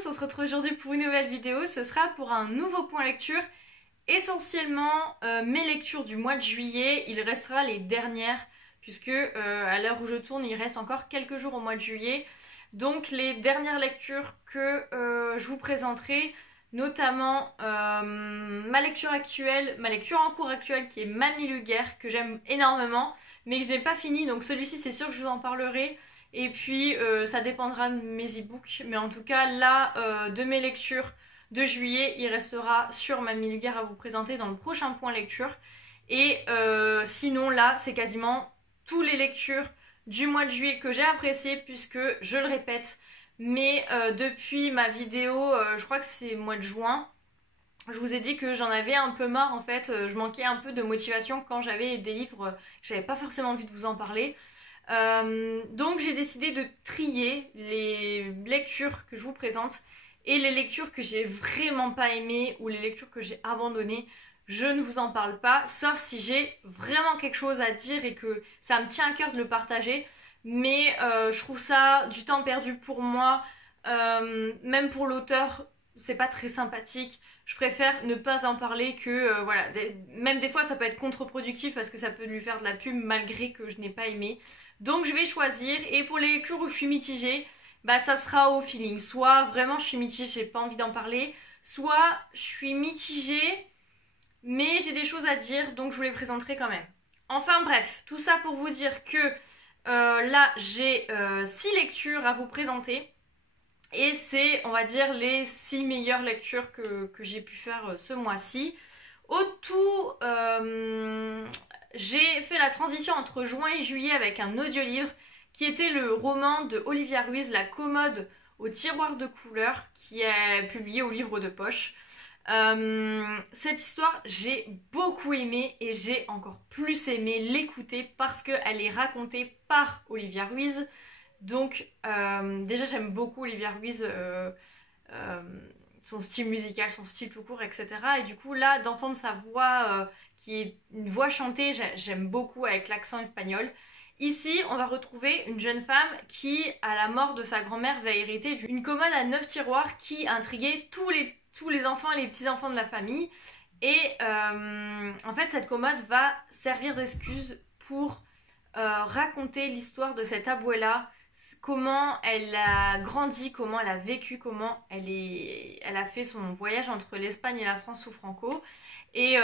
tous, on se retrouve aujourd'hui pour une nouvelle vidéo. Ce sera pour un nouveau point lecture. Essentiellement mes lectures du mois de juillet. Il restera les dernières puisque à l'heure où je tourne il reste encore quelques jours au mois de juillet. Donc les dernières lectures que je vous présenterai, notamment ma lecture en cours actuelle qui est Mamie Luguer, que j'aime énormément mais que je n'ai pas fini, donc celui-ci c'est sûr que je vous en parlerai. Et puis ça dépendra de mes e-books, mais en tout cas là de mes lectures de juillet, il restera sur Mamie Luguer à vous présenter dans le prochain point lecture. Et sinon là c'est quasiment toutes les lectures du mois de juillet que j'ai appréciées, puisque je le répète, mais depuis ma vidéo, je crois que c'est mois de juin, je vous ai dit que j'en avais un peu marre en fait, je manquais un peu de motivation quand j'avais des livres, j'avais pas forcément envie de vous en parler. Donc j'ai décidé de trier les lectures que je vous présente et les lectures que j'ai vraiment pas aimées ou les lectures que j'ai abandonnées. Je ne vous en parle pas, sauf si j'ai vraiment quelque chose à dire et que ça me tient à cœur de le partager. Mais je trouve ça du temps perdu pour moi, même pour l'auteur, c'est pas très sympathique. Je préfère ne pas en parler que, voilà, même des fois ça peut être contre-productif parce que ça peut lui faire de la pub malgré que je n'ai pas aimé. Donc je vais choisir, et pour les lectures où je suis mitigée, bah ça sera au feeling. Soit vraiment je suis mitigée, j'ai pas envie d'en parler, soit je suis mitigée mais j'ai des choses à dire, donc je vous les présenterai quand même. Enfin bref, tout ça pour vous dire que là j'ai 6 lectures à vous présenter. Et c'est, on va dire, les 6 meilleures lectures que j'ai pu faire ce mois-ci. Au tout, j'ai fait la transition entre juin et juillet avec un audiolivre qui était le roman de Olivia Ruiz, La commode au tiroir de couleurs, qui est publié au livre de poche. Cette histoire, j'ai beaucoup aimé et j'ai encore plus aimé l'écouter parce qu'elle est racontée par Olivia Ruiz. Donc déjà j'aime beaucoup Olivia Ruiz, son style musical, son style tout court, etc. Et du coup là d'entendre sa voix qui est une voix chantée, j'aime beaucoup avec l'accent espagnol. Ici on va retrouver une jeune femme qui à la mort de sa grand-mère va hériter d'une commode à 9 tiroirs qui intriguait tous les enfants et les petits-enfants de la famille. Et en fait cette commode va servir d'excuse pour raconter l'histoire de cette abuela, comment elle a grandi, comment elle a vécu, comment elle a fait son voyage entre l'Espagne et la France sous Franco. Et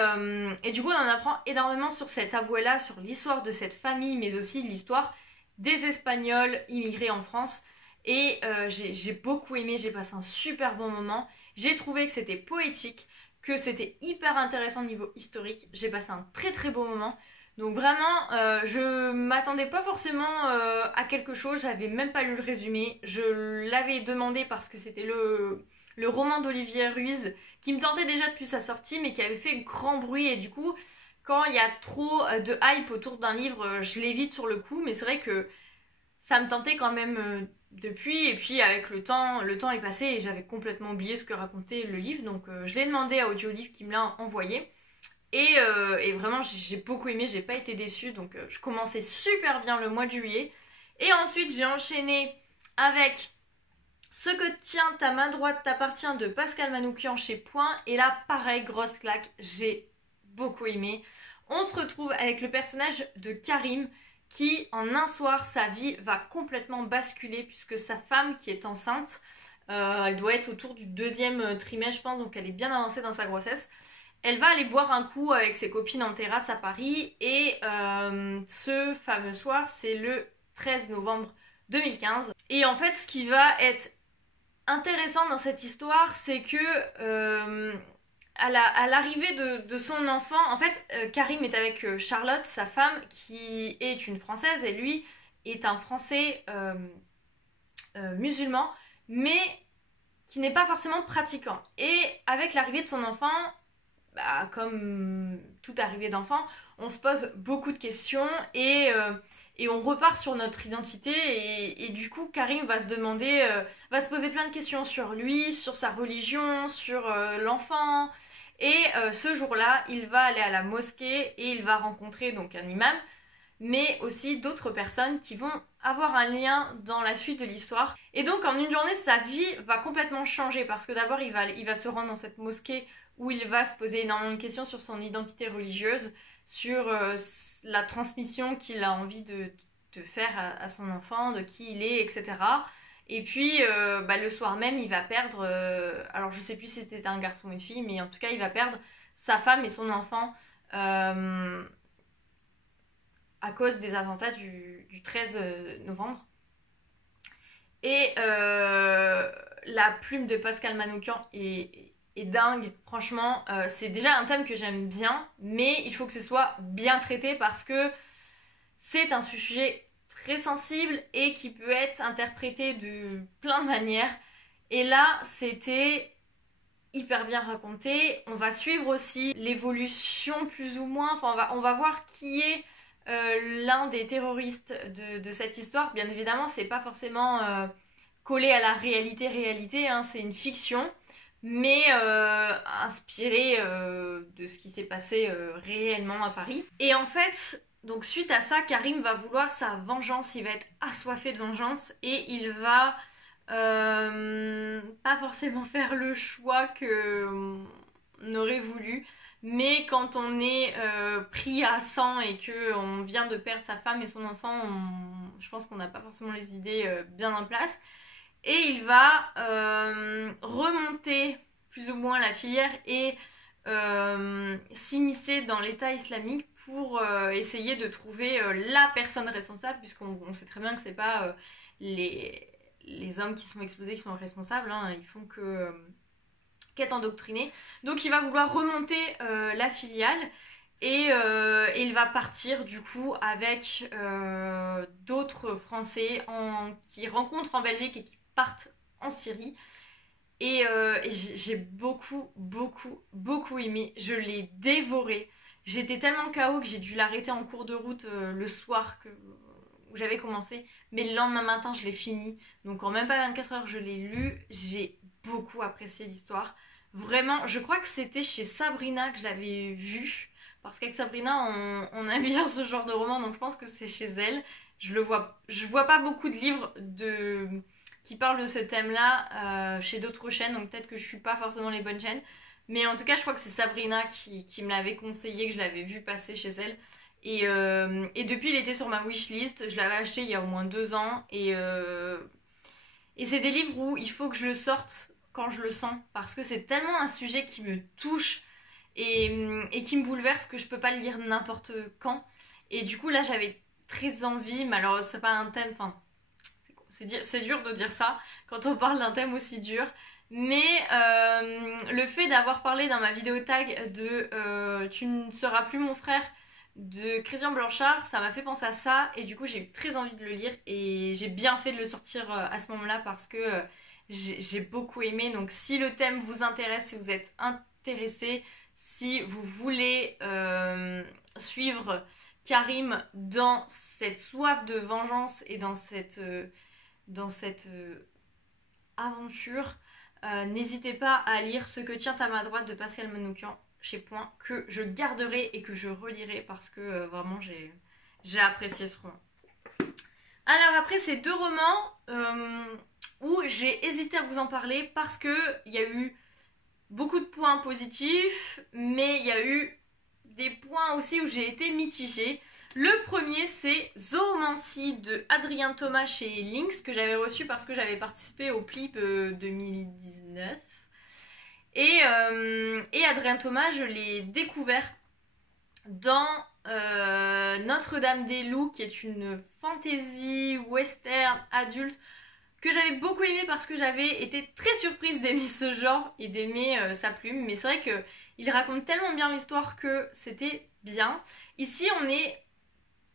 du coup on en apprend énormément sur cette abuela, sur l'histoire de cette famille, mais aussi l'histoire des Espagnols immigrés en France. Et j'ai beaucoup aimé, j'ai passé un super bon moment. J'ai trouvé que c'était poétique, que c'était hyper intéressant au niveau historique. J'ai passé un très très beau moment. Donc vraiment, je m'attendais pas forcément à quelque chose, j'avais même pas lu le résumé. Je l'avais demandé parce que c'était le roman d'Olivia Ruiz qui me tentait déjà depuis sa sortie, mais qui avait fait grand bruit. Et du coup, quand il y a trop de hype autour d'un livre, je l'évite sur le coup. Mais c'est vrai que ça me tentait quand même depuis. Et puis avec le temps est passé et j'avais complètement oublié ce que racontait le livre. Donc je l'ai demandé à Audiolivre qui me l'a envoyé. Et vraiment j'ai beaucoup aimé, j'ai pas été déçue, donc je commençais super bien le mois de juillet. Et ensuite j'ai enchaîné avec Ce que tient ta main droite t'appartient de Pascal Manoukian chez Point. Et là pareil, grosse claque, j'ai beaucoup aimé. On se retrouve avec le personnage de Karim qui en un soir sa vie va complètement basculer puisque sa femme qui est enceinte, elle doit être autour du 2e trimestre je pense, donc elle est bien avancée dans sa grossesse. Elle va aller boire un coup avec ses copines en terrasse à Paris et ce fameux soir, c'est le 13 novembre 2015. Et en fait, ce qui va être intéressant dans cette histoire, c'est que à l'arrivée de son enfant, en fait, Karim est avec Charlotte, sa femme, qui est une Française, et lui est un Français musulman, mais qui n'est pas forcément pratiquant. Et avec l'arrivée de son enfant, bah, comme toute arrivée d'enfant, on se pose beaucoup de questions et on repart sur notre identité et du coup Karim va va se poser plein de questions sur lui, sur sa religion, sur l'enfant. Et ce jour-là, il va aller à la mosquée et il va rencontrer donc un imam mais aussi d'autres personnes qui vont avoir un lien dans la suite de l'histoire. Et donc en une journée, sa vie va complètement changer parce que d'abord il va se rendre dans cette mosquée où il va se poser énormément de questions sur son identité religieuse, sur la transmission qu'il a envie de faire à son enfant, de qui il est, etc. Et puis le soir même, il va perdre, alors je sais plus si c'était un garçon ou une fille, mais en tout cas il va perdre sa femme et son enfant à cause des attentats du 13 novembre. Et la plume de Pascal Manoukian est dingue, franchement. C'est déjà un thème que j'aime bien, mais il faut que ce soit bien traité parce que c'est un sujet très sensible et qui peut être interprété de plein de manières. Et là, c'était hyper bien raconté. On va suivre aussi l'évolution plus ou moins, enfin on va voir qui est l'un des terroristes de cette histoire. Bien évidemment, c'est pas forcément collé à la réalité, hein, c'est une fiction, mais inspiré de ce qui s'est passé réellement à Paris. Et en fait, donc suite à ça, Karim va vouloir sa vengeance, il va être assoiffé de vengeance et il va pas forcément faire le choix que on aurait voulu, mais quand on est pris à 100 et qu'on vient de perdre sa femme et son enfant, je pense qu'on n'a pas forcément les idées bien en place. Et il va remonter plus ou moins la filière et s'immiscer dans l'État islamique pour essayer de trouver la personne responsable, puisqu'on sait très bien que c'est pas les hommes qui sont explosés qui sont responsables, hein, ils font qu'être endoctrinés. Donc il va vouloir remonter la filiale et il va partir du coup avec d'autres Français qui rencontrent en Belgique et qui partent en Syrie. Et j'ai beaucoup aimé, je l'ai dévoré. J'étais tellement KO que j'ai dû l'arrêter en cours de route le soir où j'avais commencé, mais le lendemain matin je l'ai fini, donc en même pas 24 heures je l'ai lu. J'ai beaucoup apprécié l'histoire, vraiment. Je crois que c'était chez Sabrina que je l'avais vu, parce qu'avec Sabrina on aime bien ce genre de roman, donc je pense que c'est chez elle. Je vois pas beaucoup de livres qui parlent de ce thème-là chez d'autres chaînes, donc peut-être que je suis pas forcément les bonnes chaînes. Mais en tout cas, je crois que c'est Sabrina qui me l'avait conseillé, que je l'avais vu passer chez elle. Et depuis, il était sur ma wishlist. Je l'avais acheté il y a au moins 2 ans. Et c'est des livres où il faut que je le sorte quand je le sens. Parce que c'est tellement un sujet qui me touche et qui me bouleverse que je peux pas le lire n'importe quand. Et du coup, là, j'avais très envie. Malheureusement, c'est pas un thème... Enfin, c'est dur de dire ça quand on parle d'un thème aussi dur. Mais le fait d'avoir parlé dans ma vidéo tag de Tu ne seras plus mon frère de Christian Blanchard, ça m'a fait penser à ça et du coup j'ai eu très envie de le lire et j'ai bien fait de le sortir à ce moment-là parce que j'ai beaucoup aimé. Donc si le thème vous intéresse, si vous êtes intéressé, si vous voulez suivre Karim dans cette soif de vengeance et dans cette aventure, n'hésitez pas à lire Ce que tient à ma droite de Pascal Manoukian chez Point, que je garderai et que je relirai parce que vraiment j'ai apprécié ce roman. Alors après ces 2 romans où j'ai hésité à vous en parler parce que il y a eu beaucoup de points positifs, mais il y a eu des points aussi où j'ai été mitigée. Le premier, c'est Zoomancie de Adrien Thomas chez Lynx, que j'avais reçu parce que j'avais participé au PLIP 2019. Et Adrien Thomas, je l'ai découvert dans Notre-Dame-des-Loups, qui est une fantasy western adulte que j'avais beaucoup aimé parce que j'avais été très surprise d'aimer ce genre et d'aimer sa plume. Mais c'est vrai qu'il raconte tellement bien l'histoire que c'était bien. Ici, on est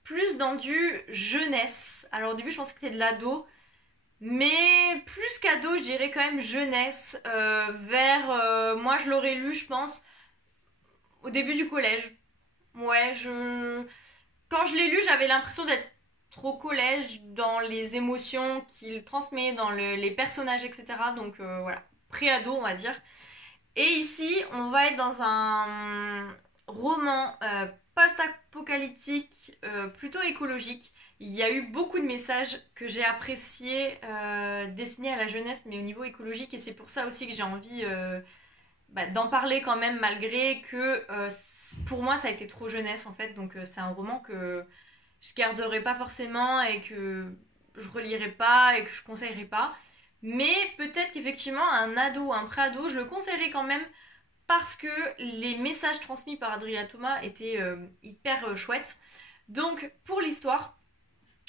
plus dans du jeunesse. Alors au début, je pensais que c'était de l'ado. Mais plus qu'ado, je dirais quand même jeunesse. Moi, je l'aurais lu, je pense, au début du collège. Ouais, quand je l'ai lu, j'avais l'impression d'être trop collège dans les émotions qu'il transmet, dans les personnages, etc. Donc voilà, pré-ado, on va dire. Et ici, on va être dans un roman post-apocalyptique, plutôt écologique. Il y a eu beaucoup de messages que j'ai appréciés, destinés à la jeunesse, mais au niveau écologique, et c'est pour ça aussi que j'ai envie d'en parler quand même, malgré que pour moi ça a été trop jeunesse en fait, donc c'est un roman que je garderai pas forcément et que je relirai pas et que je conseillerai pas. Mais peut-être qu'effectivement un ado, un pré-ado, je le conseillerais quand même parce que les messages transmis par Adrien Thomas étaient hyper chouettes. Donc pour l'histoire,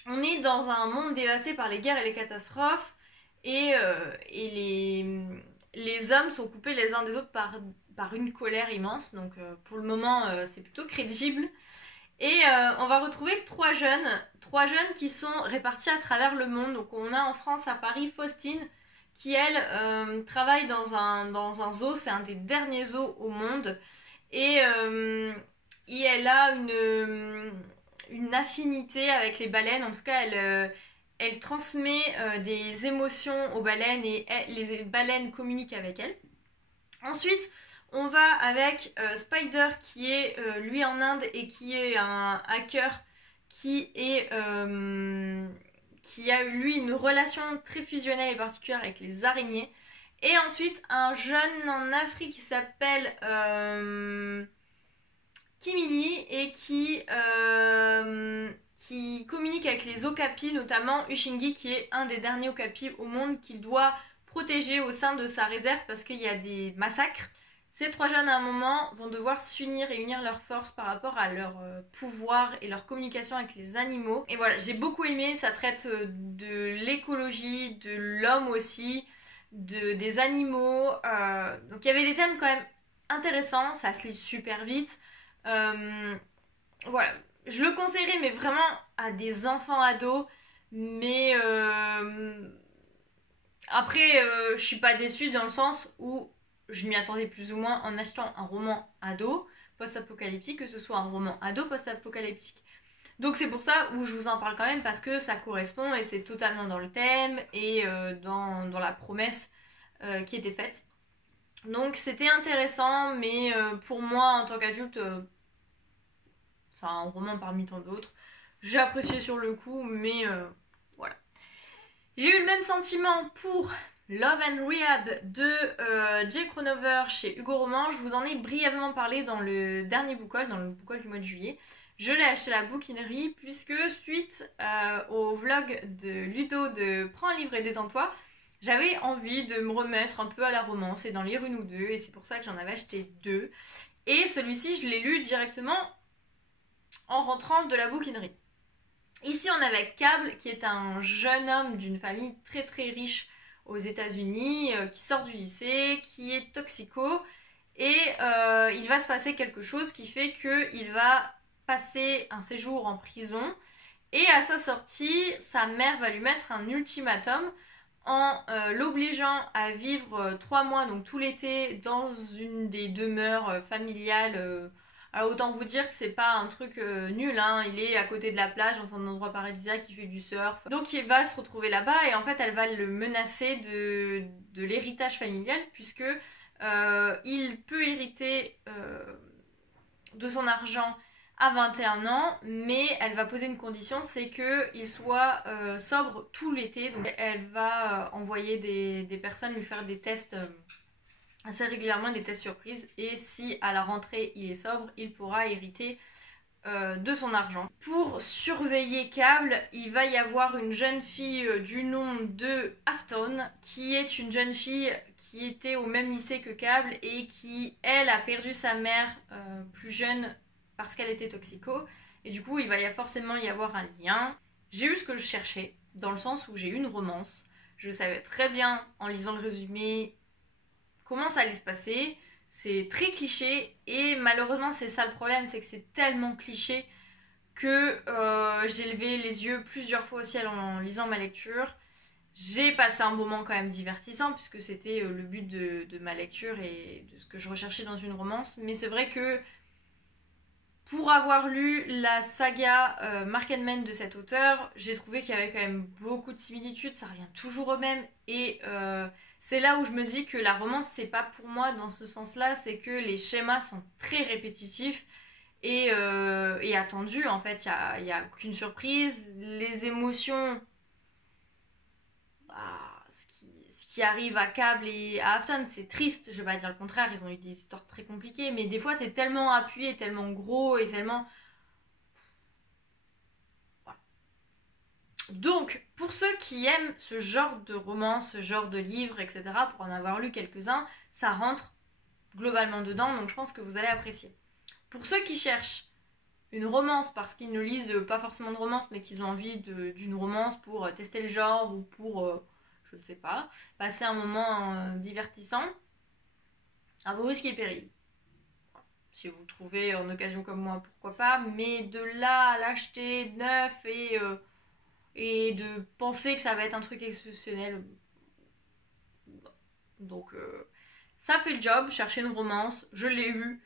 on est dans un monde dévasté par les guerres et les catastrophes et les hommes sont coupés les uns des autres par une colère immense. Donc pour le moment c'est plutôt crédible. Et on va retrouver trois jeunes qui sont répartis à travers le monde. Donc on a en France à Paris Faustine qui elle travaille dans un zoo, c'est un des derniers zoos au monde. Et elle a une affinité avec les baleines, en tout cas elle transmet des émotions aux baleines et les baleines communiquent avec elle. Ensuite, on va avec Spider qui est lui en Inde et qui est un hacker qui a eu lui une relation très fusionnelle et particulière avec les araignées. Et ensuite un jeune en Afrique qui s'appelle Kimili et qui communique avec les okapis, notamment Ushingi qui est un des derniers okapis au monde qu'il doit protéger au sein de sa réserve parce qu'il y a des massacres. Ces trois jeunes à un moment vont devoir s'unir et unir leurs forces par rapport à leur pouvoir et leur communication avec les animaux. Et voilà, j'ai beaucoup aimé, ça traite de l'écologie, de l'homme aussi, des animaux. Donc il y avait des thèmes quand même intéressants, ça se lit super vite. Voilà, je le conseillerais mais vraiment à des enfants ados. Mais après, je suis pas déçue dans le sens où je m'y attendais plus ou moins en achetant un roman ado post-apocalyptique, que ce soit un roman ado post-apocalyptique. Donc c'est pour ça où je vous en parle quand même parce que ça correspond et c'est totalement dans le thème et dans la promesse qui était faite. Donc c'était intéressant, mais pour moi en tant qu'adulte, c'est un roman parmi tant d'autres. J'ai apprécié sur le coup, mais voilà. J'ai eu le même sentiment pour Love and Rehab de Jay Cronover chez Hugo Roman. Je vous en ai brièvement parlé dans le dernier book haul, dans le book haul du mois de juillet. Je l'ai acheté à la bouquinerie puisque suite au vlog de Ludo de Prends un livre et détends-toi, j'avais envie de me remettre un peu à la romance et d'en lire une ou deux et c'est pour ça que j'en avais acheté deux. Et celui-ci, je l'ai lu directement en rentrant de la bouquinerie. Ici, on est avec Cable, qui est un jeune homme d'une famille très très riche aux États-Unis, qui sort du lycée, qui est toxico, et il va se passer quelque chose qui fait qu'il va passer un séjour en prison, et à sa sortie, sa mère va lui mettre un ultimatum en l'obligeant à vivre 3 mois, donc tout l'été, dans une des demeures familiales. Alors autant vous dire que c'est pas un truc nul, hein. Il est à côté de la plage, dans un endroit paradisiaque, il fait du surf. Donc il va se retrouver là-bas et en fait elle va le menacer de l'héritage familial puisque il peut hériter de son argent à 21 ans, mais elle va poser une condition, c'est qu'il soit sobre tout l'été. Donc elle va envoyer des personnes lui faire des tests assez régulièrement, des tests surprises, et si à la rentrée il est sobre, il pourra hériter de son argent. Pour surveiller Cable, il va y avoir une jeune fille du nom de Afton, qui est une jeune fille qui était au même lycée que Cable et qui, elle, a perdu sa mère plus jeune parce qu'elle était toxico. Et du coup, il va forcément y avoir un lien. J'ai eu ce que je cherchais, dans le sens où j'ai eu une romance. Je savais très bien, en lisant le résumé, comment ça allait se passer. C'est très cliché et malheureusement c'est ça le problème, c'est que c'est tellement cliché que j'ai levé les yeux plusieurs fois au ciel en lisant ma lecture. J'ai passé un moment quand même divertissant puisque c'était le but de ma lecture et de ce que je recherchais dans une romance, mais c'est vrai que pour avoir lu la saga Mark & Men de cet auteur, j'ai trouvé qu'il y avait quand même beaucoup de similitudes, ça revient toujours au même et c'est là où je me dis que la romance c'est pas pour moi dans ce sens-là, c'est que les schémas sont très répétitifs et attendu. En fait, il y a aucune surprise. Les émotions, bah, ce qui arrive à Cable et à Afton, c'est triste. Je vais pas dire le contraire, ils ont eu des histoires très compliquées, mais des fois c'est tellement appuyé, tellement gros et tellement... Voilà. Donc, pour ceux qui aiment ce genre de roman, ce genre de livre, etc., pour en avoir lu quelques-uns, ça rentre globalement dedans, donc je pense que vous allez apprécier. Pour ceux qui cherchent une romance parce qu'ils ne lisent pas forcément de romance, mais qu'ils ont envie d'une romance pour tester le genre ou pour, je ne sais pas, passer un moment divertissant, à vos risques et périls. Si vous le trouvez en occasion comme moi, pourquoi pas, mais de là à l'acheter neuf et de penser que ça va être un truc exceptionnel. Donc ça fait le job, chercher une romance, je l'ai eu,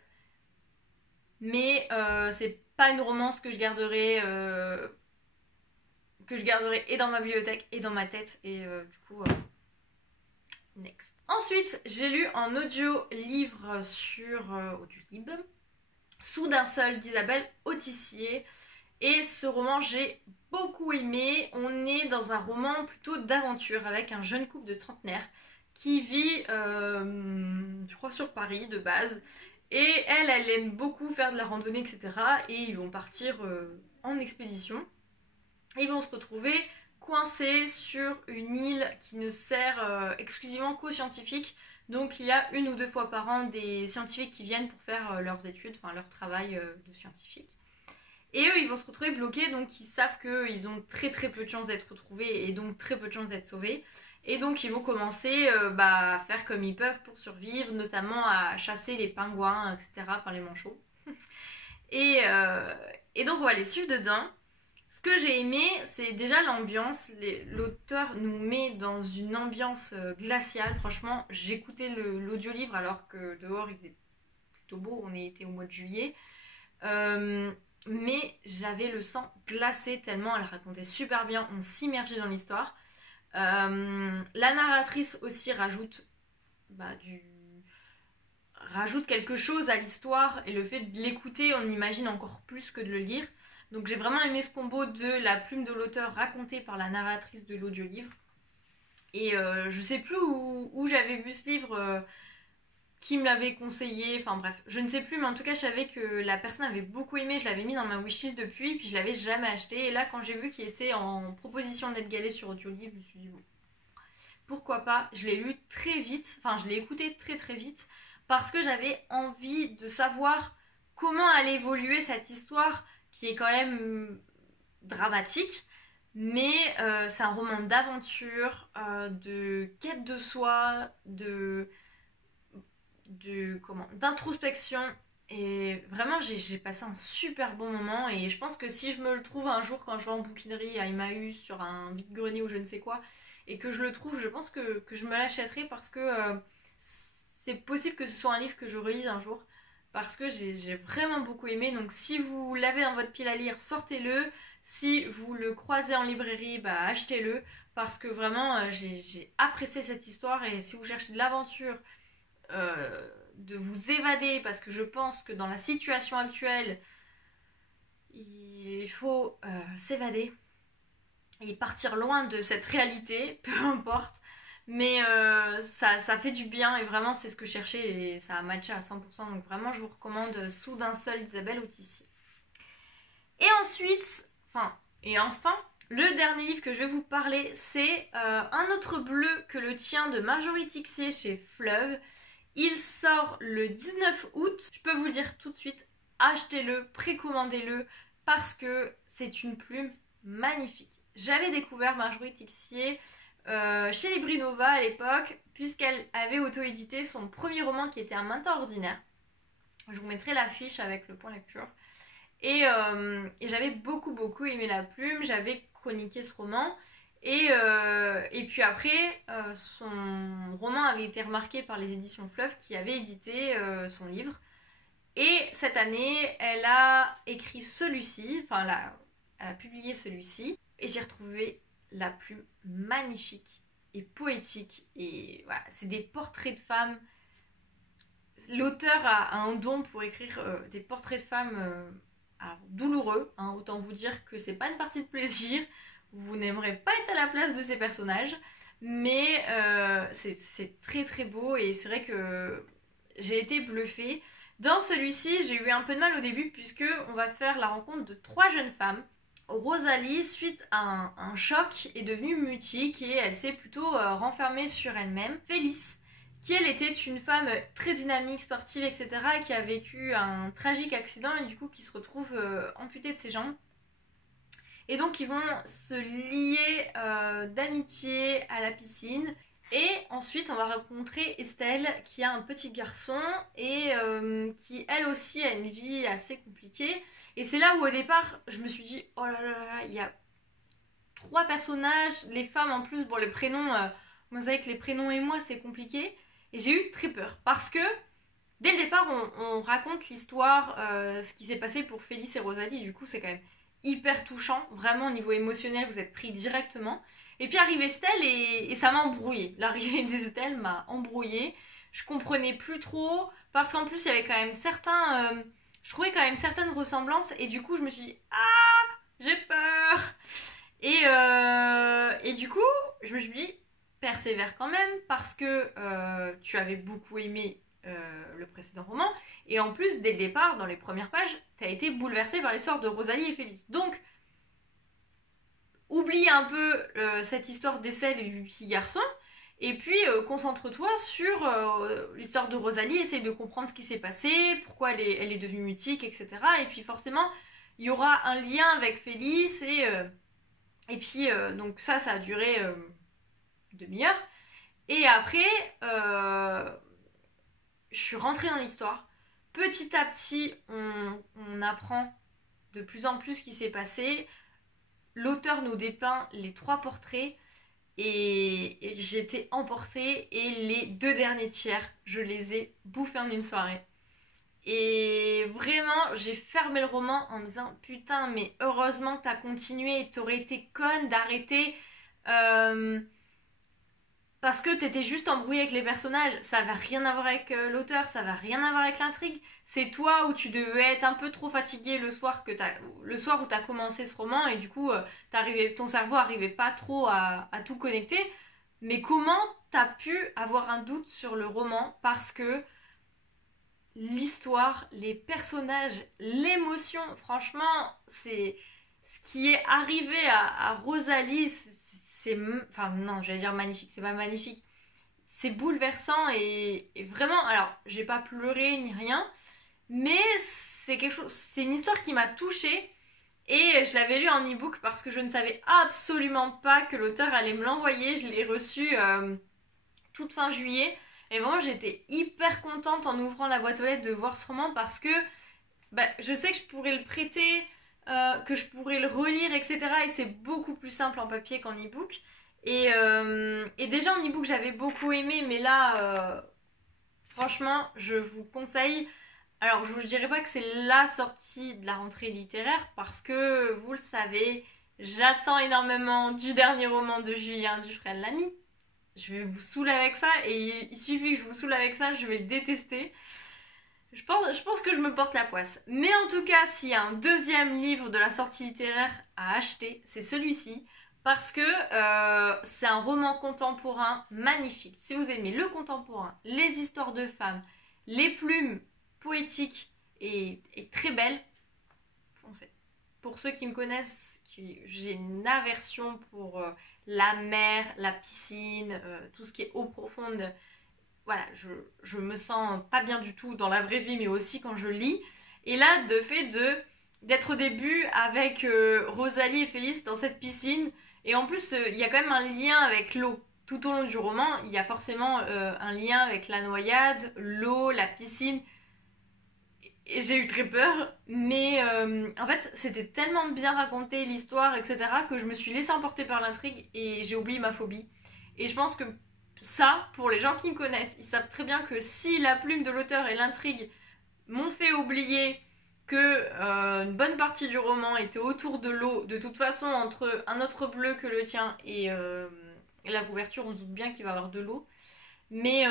mais c'est pas une romance que je garderai et dans ma bibliothèque et dans ma tête, et du coup next. Ensuite, j'ai lu en audio-livre sur Audiolib Sous d'un seul d'Isabelle Autissier, et ce roman j'ai beaucoup aimé. On est dans un roman plutôt d'aventure avec un jeune couple de trentenaires qui vit, je crois, sur Paris de base. Et elle aime beaucoup faire de la randonnée, etc. Et ils vont partir en expédition. Et ils vont se retrouver coincés sur une île qui ne sert exclusivement qu'aux scientifiques. Donc il y a 1 ou 2 fois par an des scientifiques qui viennent pour faire leurs études, enfin leur travail de scientifique. Et eux, ils vont se retrouver bloqués, donc ils savent qu'ils ont très très peu de chances d'être retrouvés et donc très peu de chances d'être sauvés. Et donc ils vont commencer à faire comme ils peuvent pour survivre, notamment à chasser les pingouins, etc. Enfin les manchots. et donc on va les suivre dedans. Ce que j'ai aimé, c'est déjà l'ambiance. L'auteur nous met dans une ambiance glaciale. Franchement, j'écoutais l'audiolivre alors que dehors il faisait plutôt beau, on était au mois de juillet. Mais j'avais le sang glacé tellement elle racontait super bien, on s'immergeait dans l'histoire. La narratrice aussi rajoute quelque chose à l'histoire, et le fait de l'écouter, on imagine encore plus que de le lire. Donc j'ai vraiment aimé ce combo de la plume de l'auteur racontée par la narratrice de l'audiolivre. Et je sais plus où j'avais vu ce livre, qui me l'avait conseillé, enfin bref, je ne sais plus, mais en tout cas je savais que la personne avait beaucoup aimé, je l'avais mis dans ma wishlist depuis, puis je l'avais jamais acheté, et là quand j'ai vu qu'il était en proposition NetGalley sur Audiolib, je me suis dit bon, pourquoi pas. Je l'ai lu très vite, enfin je l'ai écouté très très vite, parce que j'avais envie de savoir comment allait évoluer cette histoire qui est quand même dramatique, mais c'est un roman d'aventure, de quête de soi, d'introspection, et vraiment j'ai passé un super bon moment. Et je pense que si je me le trouve un jour quand je vais en bouquinerie à Emmaüs, sur un vide-grenier ou je ne sais quoi, et que je le trouve, je pense que je me l'achèterai, parce que c'est possible que ce soit un livre que je relise un jour, parce que j'ai vraiment beaucoup aimé. Donc si vous l'avez dans votre pile à lire, sortez-le. Si vous le croisez en librairie, achetez-le, parce que vraiment j'ai apprécié cette histoire. Et si vous cherchez de l'aventure, de vous évader, parce que je pense que dans la situation actuelle il faut s'évader et partir loin de cette réalité, peu importe, mais ça fait du bien, et vraiment c'est ce que je cherchais et ça a matché à 100%. Donc vraiment je vous recommande Sous d'un seul d'Isabelle Autissier. Et ensuite, enfin, le dernier livre que je vais vous parler, c'est Un autre bleu que le tien de Marjorie Tixier chez Fleuve. Il sort le 19 août. Je peux vous le dire tout de suite, achetez-le, précommandez-le, parce que c'est une plume magnifique. J'avais découvert Marjorie Tixier chez Librinova à l'époque, puisqu'elle avait auto-édité son premier roman qui était Un matin ordinaire. Je vous mettrai l'affiche avec le point lecture. Et j'avais beaucoup aimé la plume, j'avais chroniqué ce roman. Et puis après, son roman avait été remarqué par les éditions Fleuve qui avaient édité son livre. Et cette année, elle a écrit celui-ci, elle a publié celui-ci. Et j'ai retrouvé la plume magnifique et poétique. Et voilà, c'est des portraits de femmes l'auteur a un don pour écrire des portraits de femmes alors, douloureux, hein, autant vous dire que c'est pas une partie de plaisir, vous n'aimerez pas être à la place de ces personnages, mais c'est très très beau et c'est vrai que j'ai été bluffée. Dans celui-ci, j'ai eu un peu de mal au début puisque on va faire la rencontre de 3 jeunes femmes. Rosalie, suite à un choc, est devenue mutique et elle s'est plutôt renfermée sur elle-même. Félix, qui elle était une femme très dynamique, sportive, etc., qui a vécu un tragique accident et du coup qui se retrouve amputée de ses jambes. Et donc ils vont se lier d'amitié à la piscine. Et ensuite on va rencontrer Estelle qui a un petit garçon et qui elle aussi a une vie assez compliquée. Et c'est là où au départ je me suis dit oh là là là, il y a 3 personnages, les femmes en plus, bon les prénoms, vous savez que les prénoms et moi c'est compliqué. Et j'ai eu très peur parce que dès le départ on raconte l'histoire, ce qui s'est passé pour Félix et Rosalie. Du coup c'est quand même hyper touchant, vraiment au niveau émotionnel vous êtes pris directement. Et puis arrive Estelle et ça m'a embrouillée. L'arrivée d'Estelle m'a embrouillée. Je comprenais plus trop parce qu'en plus il y avait quand même je trouvais quand même certaines ressemblances et du coup je me suis dit ah j'ai peur. Et du coup je me suis dit persévère quand même parce que tu avais beaucoup aimé le précédent roman et en plus dès le départ dans les premières pages t'as été bouleversée par l'histoire de Rosalie et Félix. Donc oublie un peu cette histoire d'Estelle et du petit garçon et puis concentre-toi sur l'histoire de Rosalie, essaye de comprendre ce qui s'est passé, pourquoi elle est devenue mutique, etc. Et puis forcément il y aura un lien avec Félix et puis donc ça a duré une demi-heure et après je suis rentrée dans l'histoire. Petit à petit on apprend de plus en plus ce qui s'est passé. L'auteur nous dépeint les 3 portraits et j'étais emportée et les 2 derniers tiers, je les ai bouffés en une soirée. Et vraiment, j'ai fermé le roman en me disant putain, mais heureusement que t'as continué, t'aurais été conne d'arrêter parce que t'étais juste embrouillée avec les personnages. Ça va rien à voir avec l'auteur, ça va rien à voir avec l'intrigue. C'est toi où tu devais être un peu trop fatigué le soir où t'as commencé ce roman et du coup ton cerveau arrivait pas trop à tout connecter. Mais comment t'as pu avoir un doute sur le roman parce que l'histoire, les personnages, l'émotion, franchement, c'est ce qui est arrivé à Rosalie, enfin non, j'allais dire magnifique, c'est pas magnifique. C'est bouleversant et vraiment, alors j'ai pas pleuré ni rien, mais c'est une histoire qui m'a touchée et je l'avais lu en e-book parce que je ne savais absolument pas que l'auteur allait me l'envoyer. Je l'ai reçu toute fin juillet et vraiment j'étais hyper contente en ouvrant la boîte aux lettres de voir ce roman parce que je sais que je pourrais le prêter, que je pourrais le relire, etc. Et c'est beaucoup plus simple en papier qu'en e-book. Et déjà en e-book j'avais beaucoup aimé, mais là, franchement, je vous conseille. Alors je vous dirais pas que c'est la sortie de la rentrée littéraire parce que vous le savez, j'attends énormément du dernier roman de Julien Dufresne-Lamy. Je vais vous saouler avec ça et il suffit que je vous saoule avec ça, je vais le détester. Je pense que je me porte la poisse. Mais en tout cas, s'il y a un deuxième livre de la sortie littéraire à acheter, c'est celui-ci. Parce que c'est un roman contemporain magnifique. Si vous aimez le contemporain, les histoires de femmes, les plumes poétiques et très belles, foncez. Pour ceux qui me connaissent, j'ai une aversion pour la mer, la piscine, tout ce qui est eau profonde. Voilà, je me sens pas bien du tout dans la vraie vie, mais aussi quand je lis. Et là, d'être au début avec Rosalie et Félix dans cette piscine. Et en plus, il y a quand même un lien avec l'eau. Tout au long du roman, il y a forcément un lien avec la noyade, l'eau, la piscine. Et j'ai eu très peur, mais en fait, c'était tellement bien raconté l'histoire, etc., que je me suis laissée emporter par l'intrigue et j'ai oublié ma phobie. Et je pense que ça, pour les gens qui me connaissent, ils savent très bien que si la plume de l'auteur et l'intrigue m'ont fait oublier que une bonne partie du roman était autour de l'eau, de toute façon, entre un autre bleu que le tien et la couverture, on se doute bien qu'il va y avoir de l'eau. Mais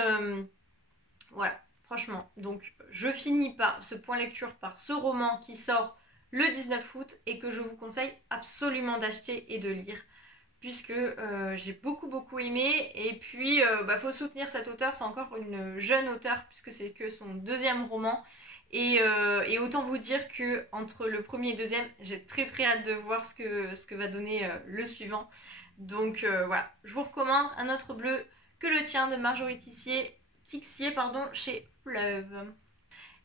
voilà, franchement. Donc je finis pas ce point lecture par ce roman qui sort le 19 août et que je vous conseille absolument d'acheter et de lire, puisque j'ai beaucoup aimé. Et puis faut soutenir cet auteur, c'est encore une jeune auteure puisque c'est que son deuxième roman. Et autant vous dire que entre le premier et le deuxième, j'ai très hâte de voir ce que va donner le suivant. Donc voilà, je vous recommande Un autre bleu que le tien de Marjorie Tixier chez Fleuve.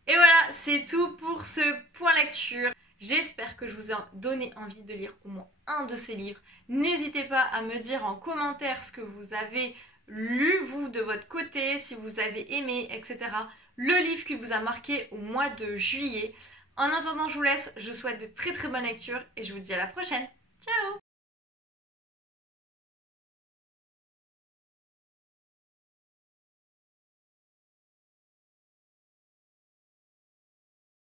Et voilà, c'est tout pour ce point lecture. J'espère que je vous ai donné envie de lire au moins un de ces livres. N'hésitez pas à me dire en commentaire ce que vous avez lu, vous, de votre côté, si vous avez aimé, etc. Le livre qui vous a marqué au mois de juillet. En attendant, je vous laisse. Je vous souhaite de très bonnes lectures et je vous dis à la prochaine. Ciao!